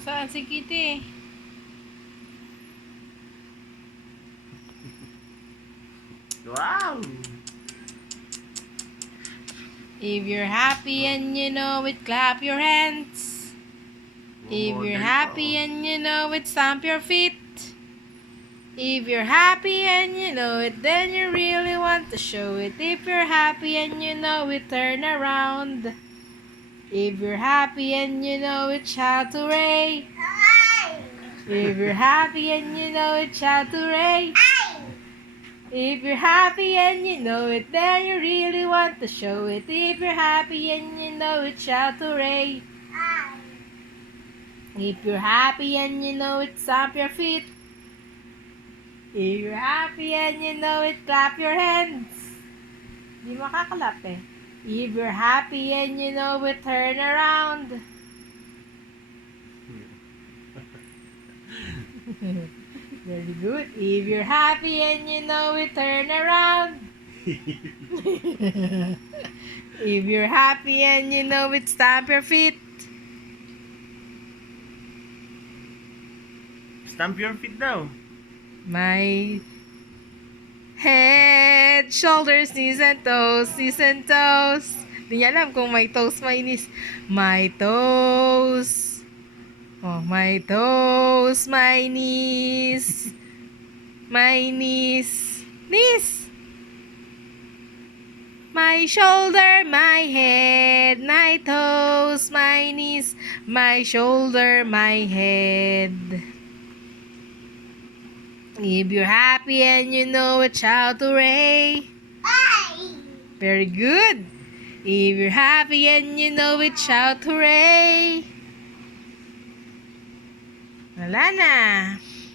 Saan si Kitty? Wow! If you're happy and you know it, clap your hands. If you're happy and you know it, stamp your feet. If you're happy and you know it, then you really want to show it. If you're happy and you know it, turn around. If you're happy and you know it, shout hooray. If you're happy and you know it, shout hooray. If you're happy and you know it, then you really want to show it. If you're happy and you know it, shout hooray. If you're happy and you know it, stamp your feet. If you're happy and you know it, clap your hands. Di makakalap eh. If you're happy and you know it, turn around. Very good. If you're happy and you know it, turn around. If you're happy and you know it, stamp your feet. Stamp your feet daw. My head, shoulders, knees and toes, knees and toes. Di niya alam kung may toes, may knees. My toes. Oh, my toes, my knees. My knees. Knees. My shoulder, my head, my toes, my knees, my shoulder, my head. If you're happy and you know it, shout hooray. Very good. If you're happy and you know it, shout hooray. Wala na.